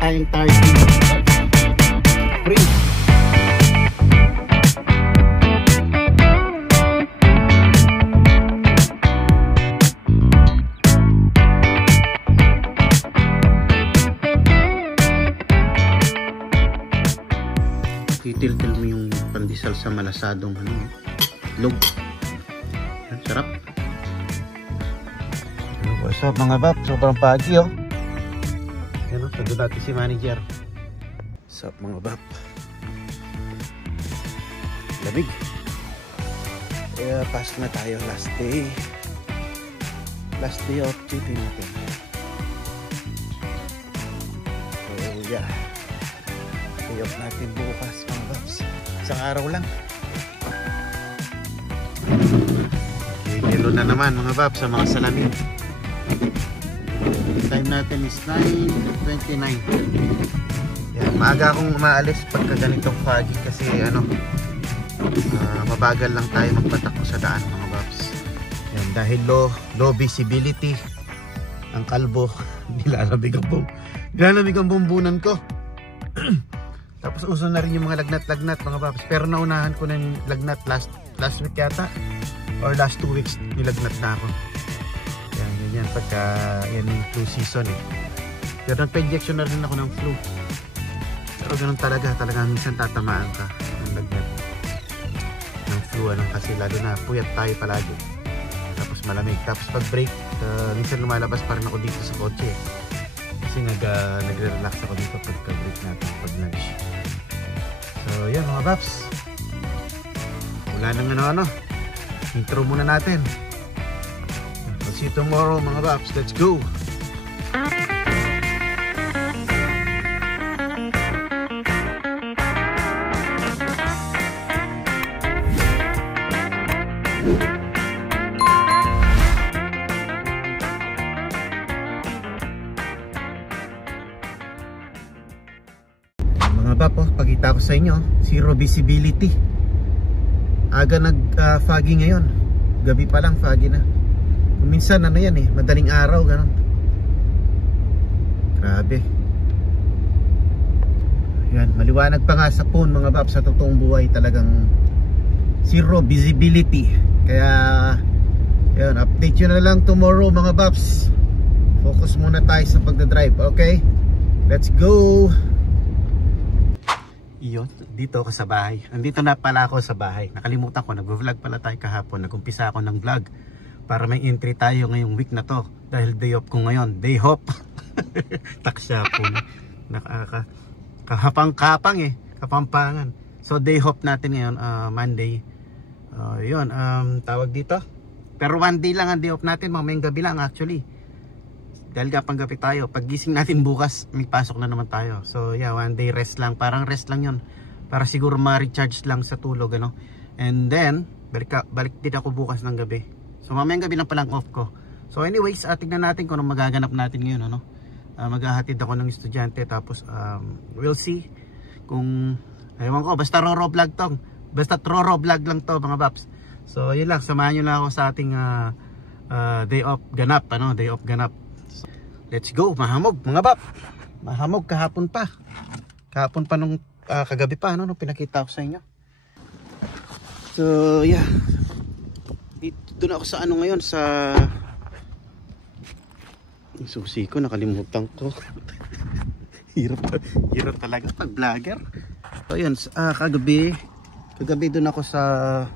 tayong target. Free. Titil-til mo yung pandesal sa malasadong log. Sarap. What's up mga bab? Sobrang pagi oh. Yan o, sandun natin si manager. What's up mga bab? Lamig. Kaya pasok na tayo last day. Last day of duty natin. So yeah. Day off natin bukas mga babs. Isang araw lang. Yelo na naman mga babs sa mga salamin. Time natin is 9:29. Yan, maaga akong umaalis pagka ganitong foggy kasi mabagal lang tayo magpatakbo sa daan mga babs. Yan, dahil low visibility ang kalbo. Nilalamig ang bumbunan ko. Tapos uso na rin yung mga lagnat-lagnat mga babs. Pero naunahan ko na yung lagnat last week yata or last 2 weeks nilagnat na ako. Yan pagka yan yung flu season eh. Pero nagpa-injection na rin ako ng flu. Pero ganun talaga minsan tatamaan ka ng lagnat ng flu kasi lalo na puyat tayo palagi. Tapos malamig. Tapos pag break minsan lumalabas pa rin ako dito sa kotse kasi nagre-relax ako dito pagka break natin pag lunch. So yan mga babs, wala nang intro muna natin. See you tomorrow mga babs. Let's go. Mga bab, pakita ko sa inyo, zero visibility. Aga nag-foggy ngayon. Gabi pa lang foggy na. Minsan yan eh, madaling araw ganun. Grabe. Yan, maliwanag pa nga sa phone mga bab. Sa totoong buhay talagang zero visibility. Kaya yan, update yun na lang tomorrow mga babs. Focus muna tayo sa pagdadrive. Okay, let's go. Iyon, dito ako sa bahay. Nandito na pala ako sa bahay. Nakalimutan ko, nag-vlog pala tayo kahapon. Nag-umpisa ako ng vlog para may entry tayo ngayong week na to. Dahil day off ko ngayon. Day hop. Taksya po. Kahapang-kapang eh. Kapampangan. So day hop natin ngayon, Monday. Yun, tawag dito. Pero one day lang ang day off natin. Mamayang gabi lang actually. Dahil kapang gabi tayo. Pag gising natin bukas, may pasok na naman tayo. So yeah, one day rest lang. Parang rest lang yun. Para siguro ma-recharge lang sa tulog. And then, balik din ako bukas ng gabi. So mamayang gabi lang palang off ko. So anyways, tingnan natin kung ano magaganap natin ngayon. Maghahatid ako ng estudyante. Tapos we'll see kung, ewan ko, basta roro vlog to. Basta roro vlog lang to mga babs. So yun lang, samahan nyo lang ako sa ating day off ganap. Day off ganap. So, let's go, mahamog mga bab. Mahamog kahapon pa. Kahapon pa nung kagabi pa nung pinakita ko sa inyo. So yeah, doon ako sa ngayon sa yung susi ko, nakalimutan ko. hirap talaga pag vlogger. So yun, kagabi doon ako sa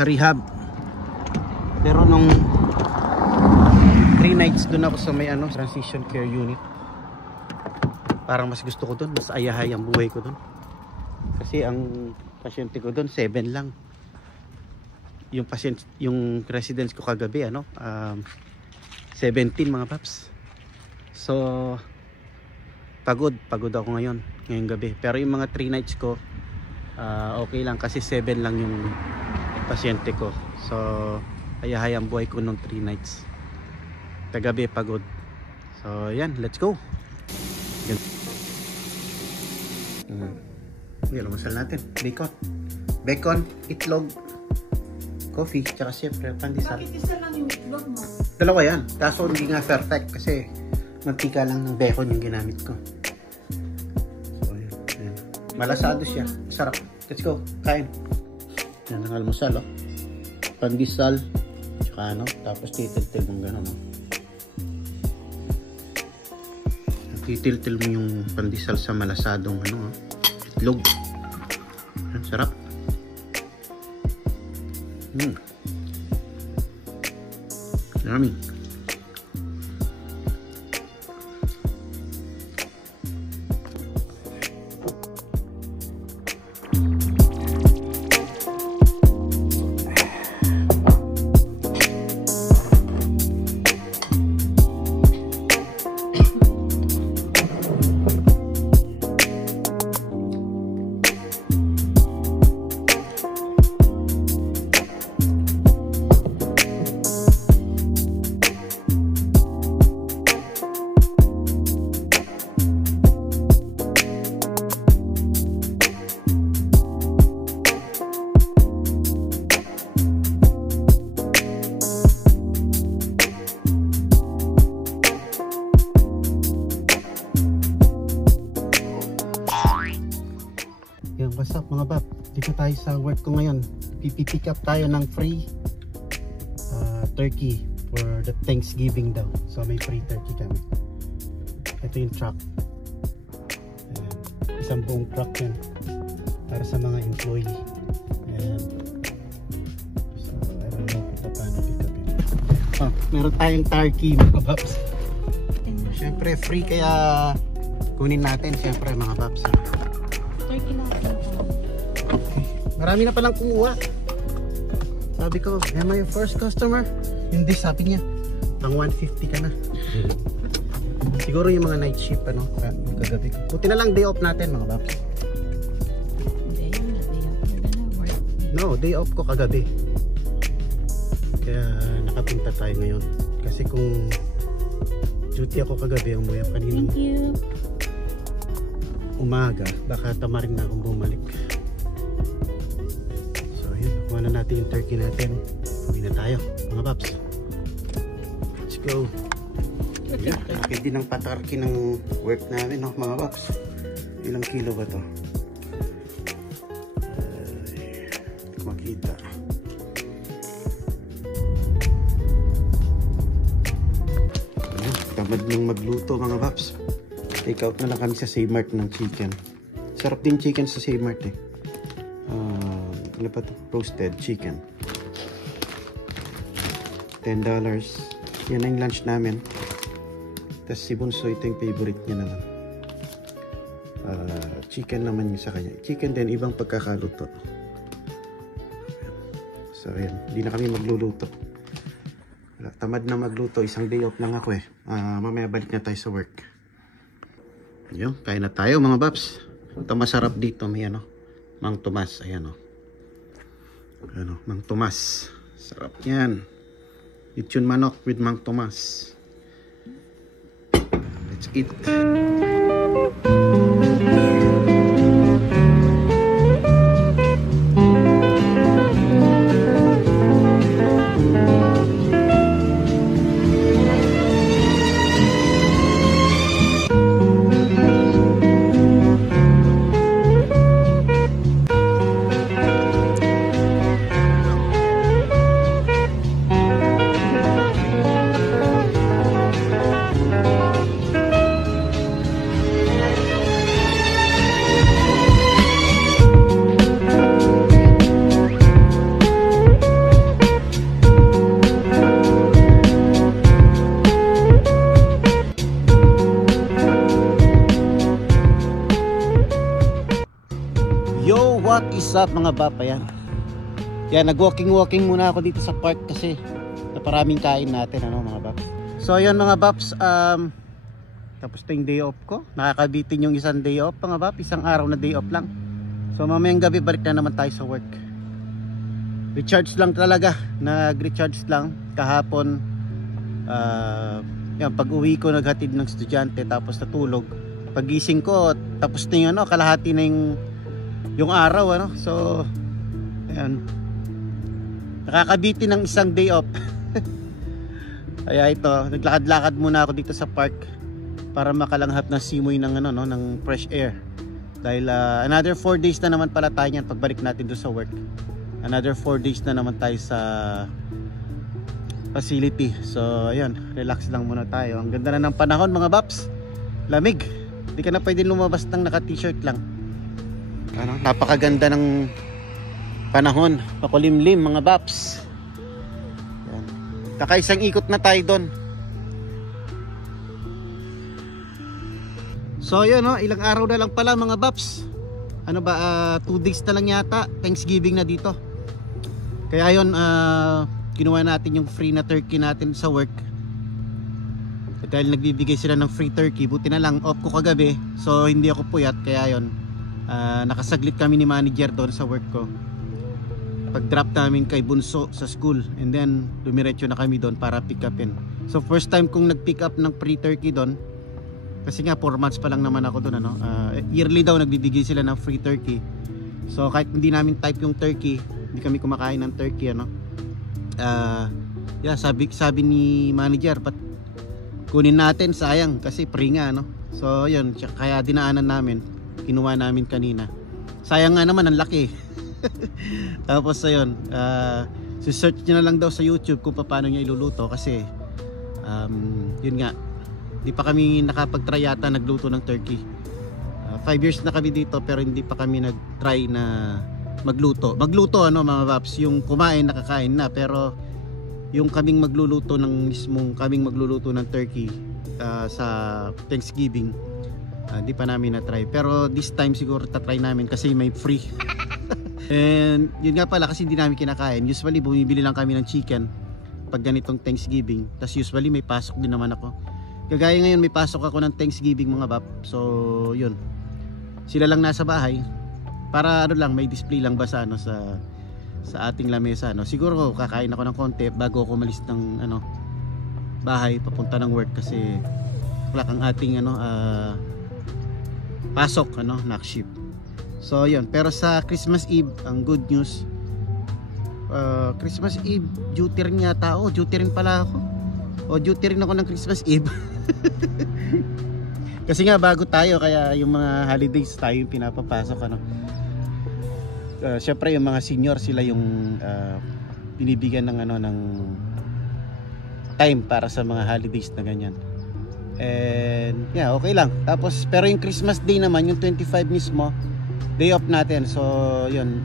rehab. Pero nung 3 nights doon ako sa may transition care unit. Parang mas gusto ko doon, mas ayahay ang buhay ko doon. Kasi ang pasyente ko doon 7 lang. Yung residence ko kagabi 17 mga paps. So pagod ako ngayong gabi. Pero yung mga 3 nights ko okay lang kasi 7 lang yung pasyente ko. So ayahay ang buhay ko nung 3 nights. Kagabi pagod. So yan, let's go. Yan, lumasal natin. Bacon, itlog, coffee, tsaka siyempre pandesal. Bakit isa lang yung itlog mo? Dalawa yan. Kaso hindi nga perfect kasi mantika lang ng bacon yung ginamit ko. So ayun, ayun. Malasado siya, sarap. Let's go, kain. Yan ang almusal, oh. Pandesal, tsaka ano, tapos titil-til mong gano'n, oh. Titil-til mo yung pandesal sa malasadong ano, oh, itlog. Yan, sarap. Yummy. What's up mga bab? Dito tayo sa work ko ngayon. Pipick up tayo ng free turkey for the Thanksgiving daw. So may free turkey kami. Ito yung truck. Ayan. Isang buong truck yan para sa mga employee. Ayan. So I don't know kung paano pick up yun. Meron tayong turkey mga babs. Siyempre free kaya kunin natin siyempre mga babs. Turkey natin. Marami na palang kumuha. Sabi ko, am I your first customer? Hindi, sabi niya, pang 150 ka na. Siguro yung mga night shift, ano, kagabi. Buti na lang day off natin, mga babs. Hindi, yun na day off. You're gonna work. No, day off ko kagabi. Kaya nakapunta tayo ngayon. Kasi kung duty ako kagabi, umuwi ako kanina. Thank you. Umaga, baka tamarin na akong bumalik. Kuha na natin yung turkey natin. Uwi na tayo mga babs. Let's go. Yeah, pwede ng patarki ng work namin, no, mga babs. Ilang kilo ba to? Makita. Tamad nang magluto mga babs. Take out na lang kami sa Saymart ng chicken. Sarap din chicken sa Saymart eh. Ano pa to? Roasted chicken. $10. Yan ang lunch namin. Tapos si Bunso, ito yung favorite niya naman. Chicken naman yung sa kanya. Chicken din, ibang pagkakaluto. So ayan, hindi na kami magluluto. Tamad na magluto. Isang day off lang ako eh. Mamaya balik na tayo sa work. Yun, kain na tayo mga babs. Ito masarap dito. May ano, Mang Tomas. Ayan o. Ano, Mang Tomas. Sarap yan. Lechon manok with Mang Tomas. Let's eat. What is up mga bap? Ayan. Yan, nag-walking muna ako dito sa park kasi naparaming kain natin, ano mga baps. So ayun mga baps, tapos na yung day off ko. Nakakabitin yung isang day off mga bap, isang araw na day off lang. So mamayang gabi balik na naman tayo sa work. Recharge lang talaga, nag-recharge lang kahapon. Yan, pag uwi ko naghatid ng estudyante tapos natulog. Pagising ko tapos na yung ano, kalahati na yung araw, ano. So ayan, nakakabitin ng isang day off. Kaya ito, naglakad-lakad muna ako dito sa park. para makalanghap ng simoy ng ano, no, ng fresh air. Dahil another 4 days na naman pala tayo yan pagbalik natin doon sa work. Another 4 days na naman tayo sa facility. So ayun, relax lang muna tayo. Ang ganda na ng panahon mga Baps. Lamig. Hindi ka na pwede lumabas ng naka t-shirt lang. Ano, napakaganda ng panahon. Pakulimlim mga Baps. Yan. Kakaisang ikot na tayo doon. So yun, no, ilang araw na lang pala mga Baps. Ano ba, 2 days na lang yata Thanksgiving na dito. Kaya yun, kinuha natin yung free na turkey natin sa work. Dahil nagbibigay sila ng free turkey, buti na lang off ko kagabi, so hindi ako puyat. Kaya yun, nakasaglit kami ni manager doon sa work ko. Pag drop namin kay Bunso sa school, and then dumiretso na kami doon para pick upin. So first time kong nag pick up ng free turkey doon. Kasi nga 4 months pa lang naman ako doon, ano. Yearly daw nagbibigay sila ng free turkey. So kahit hindi namin type yung turkey, hindi kami kumakain ng turkey, ano. Yeah, sabi ni manager, pat kunin natin, sayang kasi free nga, no. So yun, kaya dinaanan namin, kinuha namin kanina. Sayang nga naman, ang laki. Tapos ayun, search nyo na lang daw sa YouTube kung paano niya iluluto. Kasi yun nga, di pa kami nakapag-try yata nagluto ng turkey. 5 years na kami dito pero hindi pa kami nag-try na magluto. Magluto, ano mga Baps, yung kumain nakakain na, pero yung kaming magluluto ng mismong kaming magluluto ng turkey sa Thanksgiving, di pa namin na-try. Pero this time siguro ta-try namin kasi may free. And yun nga pala, kasi hindi namin kinakain. Usually bumibili lang kami ng chicken pag ganitong Thanksgiving. Tapos usually may pasok din naman ako. Kagaya ngayon may pasok ako ng Thanksgiving mga Bap. So yun, sila lang nasa bahay para ano lang, may display lang ba sa ano, sa ating lamesa, no. Siguro kakain ako ng konti bago ako umalis ng ano, bahay papunta ng work, kasi wala kang ating ano, pasok, ano, night shift. So yun, pero sa Christmas Eve ang good news, Christmas Eve duty rin yata ako. Duty rin pala ako, o duty rin ako ng Christmas Eve. Kasi nga bago tayo, kaya yung mga holidays tayo yung pinapapasok, ano. Syempre yung mga senior, sila yung binibigyan ng ano, ng time para sa mga holidays na ganyan. And yeah, okay lang. Tapos pero yung Christmas Day naman, yung 25 mismo, day off natin. So yun,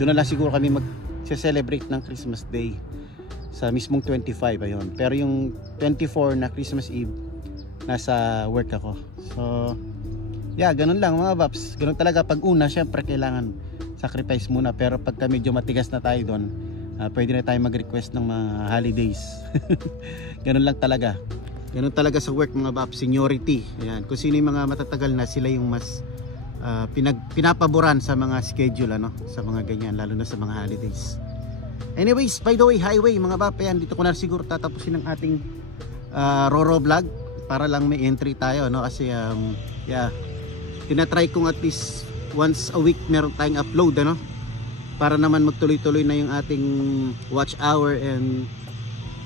doon na lang siguro kami mag-celebrate ng Christmas Day sa mismong 25, ayun. Pero yung 24 na Christmas Eve, nasa work ako. So yeah, ganun lang mga Baps. Ganun talaga pag una, syempre kailangan sacrifice muna. Pero pagka medyo matigas na tayo doon, pwede na tayo mag-request ng mga holidays. Ganun lang talaga. Ganun talaga sa work mga Baps, seniority. Ayan. Kung sino yung mga matatagal na, sila yung mas pinapaboran sa mga schedule, ano, sa mga ganyan, lalo na sa mga holidays. Anyways, by the way, highway mga Bap, ayan, dito ko na siguro tatapusin ang ating Roro vlog para lang may entry tayo, no? Kasi yeah, tinatry kong at least once a week meron tayong upload, ano, para naman magtuloy-tuloy na yung ating watch hour. And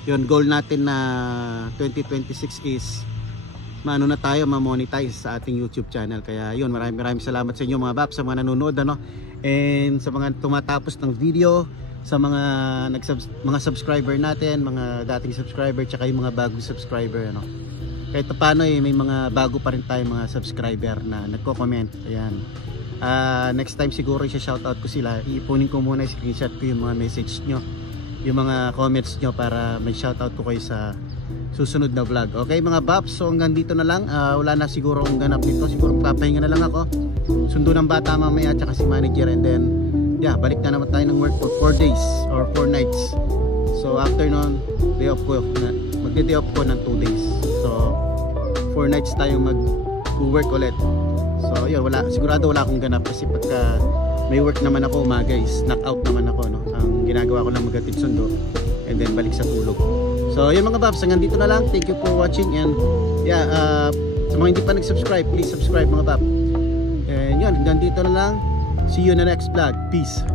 yun, goal natin na 2026 is maano na tayo, ma-monetize sa ating YouTube channel. Kaya yun, maraming salamat sa inyo mga Bap, sa mga nanonood, ano, and sa mga tumatapos ng video, sa mga mga subscriber natin, mga dating subscriber, tsaka yung mga bagong subscriber, ano. Kahit paano may mga bago pa rin tayo mga subscriber na nagko-comment. Ayan. Next time siguro i-shoutout ko sila. Ipunin ko muna, screenshot ko yung mga message nyo, yung mga comments nyo, para may shoutout ko kayo sa susunod na vlog. Okay mga Baps, so hanggang dito na lang. Wala na siguro ang ganap nito. Siguro papahinga na lang ako. Sundo ng bata mamaya, tsaka si manager, and then yeah, balik na naman tayo ng work for 4 days or 4 nights. So after nun, day off ko, magde-day off ko ng 2 days. So 4 nights tayo mag-work ulit. So yun, sigurado wala akong ganap, kasi pagka may work naman ako umaga is knock out naman ako, no. Ang ginagawa ko lang maghatid sundo and then balik sa tulog. So yun mga Babs, hanggang dito na lang. Thank you for watching, and yeah, sa mga hindi pa nag-subscribe, please subscribe mga Babs. And yun, hanggang dito na lang. See you in the next vlog. Peace.